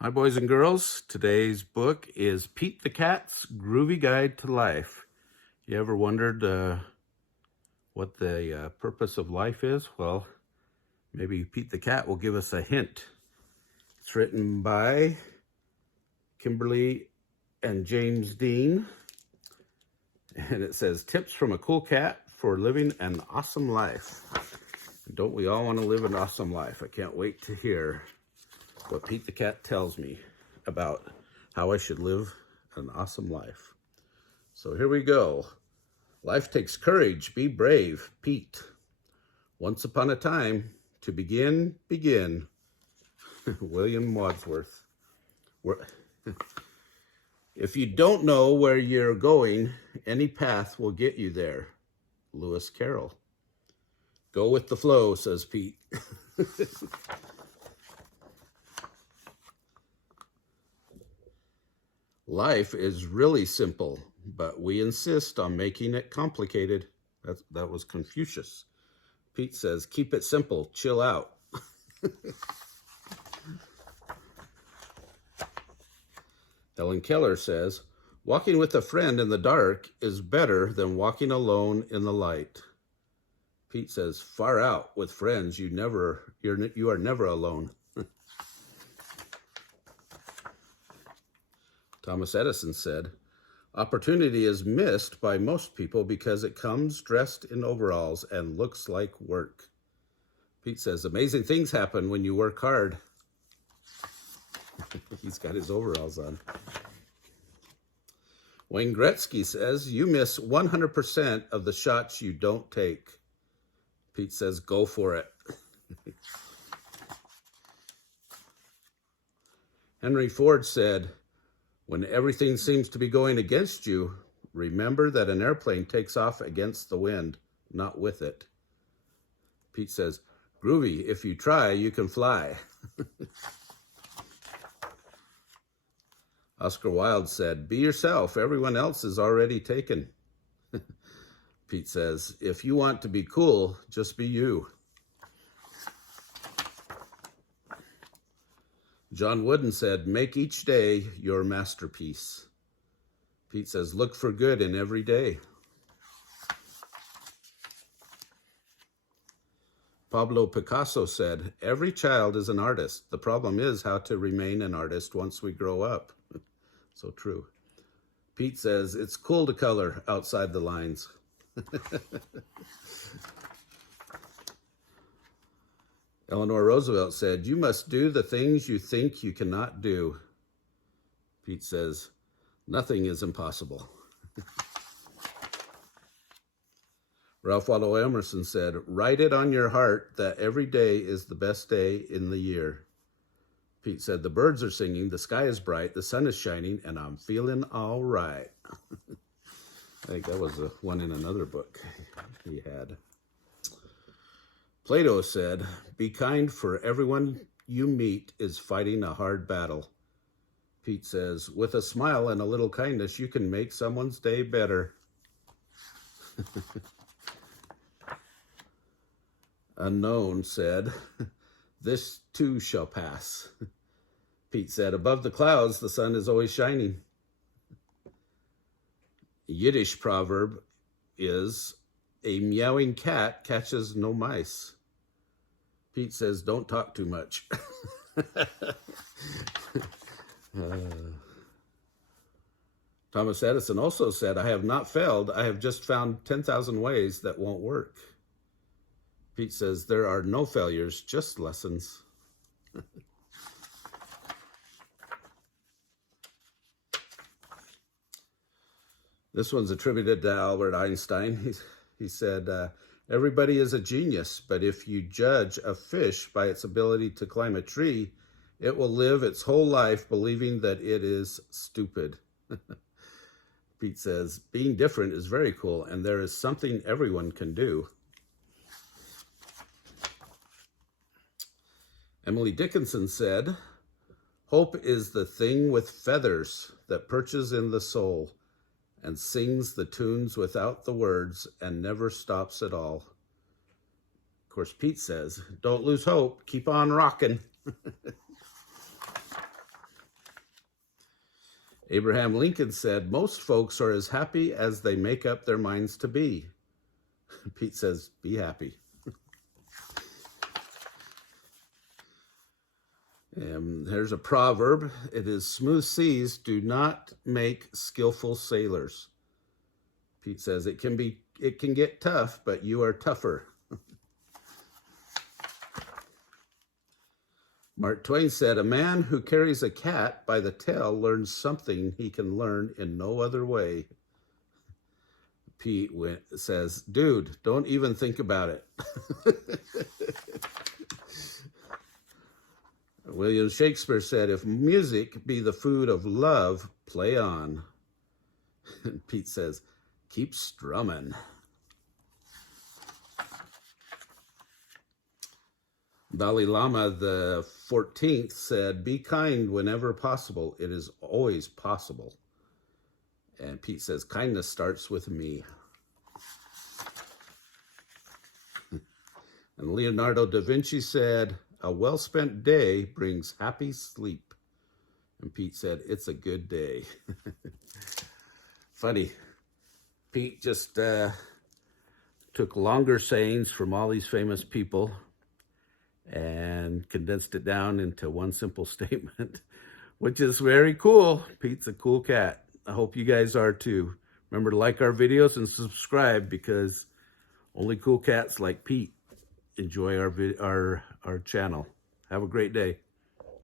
Hi, boys and girls. Today's book is Pete the Cat's Groovy Guide to Life. You ever wondered what the purpose of life is? Well, maybe Pete the Cat will give us a hint. It's written by Kimberly and James Dean. And it says, Tips from a Cool Cat for Living an Awesome Life. Don't we all want to live an awesome life? I can't wait to hear what Pete the Cat tells me about how I should live an awesome life. So here we go. Life takes courage. Be brave. Pete. Once upon a time, to begin. William Wadsworth. If you don't know where you're going, any path will get you there. Lewis Carroll. Go with the flow, says Pete. Life is really simple, but we insist on making it complicated. That was Confucius. Pete says, keep it simple, chill out. Helen Keller says, walking with a friend in the dark is better than walking alone in the light. Pete says, far out, with friends, you are never alone. Thomas Edison said, opportunity is missed by most people because it comes dressed in overalls and looks like work. Pete says, amazing things happen when you work hard. He's got his overalls on. Wayne Gretzky says, you miss 100% of the shots you don't take. Pete says, go for it. Henry Ford said, when everything seems to be going against you, remember that an airplane takes off against the wind, not with it. Pete says, Groovy, if you try, you can fly. Oscar Wilde said, be yourself, everyone else is already taken. Pete says, if you want to be cool, just be you. John Wooden said, make each day your masterpiece. Pete says, look for good in every day. Pablo Picasso said, every child is an artist. The problem is how to remain an artist once we grow up. So true. Pete says, it's cool to color outside the lines. Eleanor Roosevelt said, you must do the things you think you cannot do. Pete says, nothing is impossible. Ralph Waldo Emerson said, write it on your heart that every day is the best day in the year. Pete said, the birds are singing, the sky is bright, the sun is shining, and I'm feeling all right. I think that was one in another book he had. Plato said, be kind, for everyone you meet is fighting a hard battle. Pete says, with a smile and a little kindness, you can make someone's day better. Unknown said, this too shall pass. Pete said, above the clouds, the sun is always shining. A Yiddish proverb is, a meowing cat catches no mice. Pete says, don't talk too much. Thomas Edison also said, I have not failed. I have just found 10,000 ways that won't work. Pete says, there are no failures, just lessons. This one's attributed to Albert Einstein. He said, everybody is a genius, but if you judge a fish by its ability to climb a tree, it will live its whole life believing that it is stupid. Pete says, being different is very cool, and there is something everyone can do. Emily Dickinson said, hope is the thing with feathers that perches in the soul and sings the tunes without the words and never stops at all. Of course, Pete says, don't lose hope, keep on rocking. Abraham Lincoln said, most folks are as happy as they make up their minds to be. Pete says, be happy. And there's a proverb. It is, smooth seas do not make skillful sailors. Pete says, it can get tough, but you are tougher. Mark Twain said, a man who carries a cat by the tail learns something he can learn in no other way. Pete says, dude, don't even think about it. William Shakespeare said, if music be the food of love, play on. And Pete says, keep strumming. Dalai Lama the 14th said, be kind whenever possible. It is always possible. And Pete says, kindness starts with me. And Leonardo da Vinci said, a well-spent day brings happy sleep. And Pete said, it's a good day. Funny. Pete just took longer sayings from all these famous people and condensed it down into one simple statement, which is very cool. Pete's a cool cat. I hope you guys are too. Remember to like our videos and subscribe, because only cool cats like Pete enjoy our channel. Have a great day.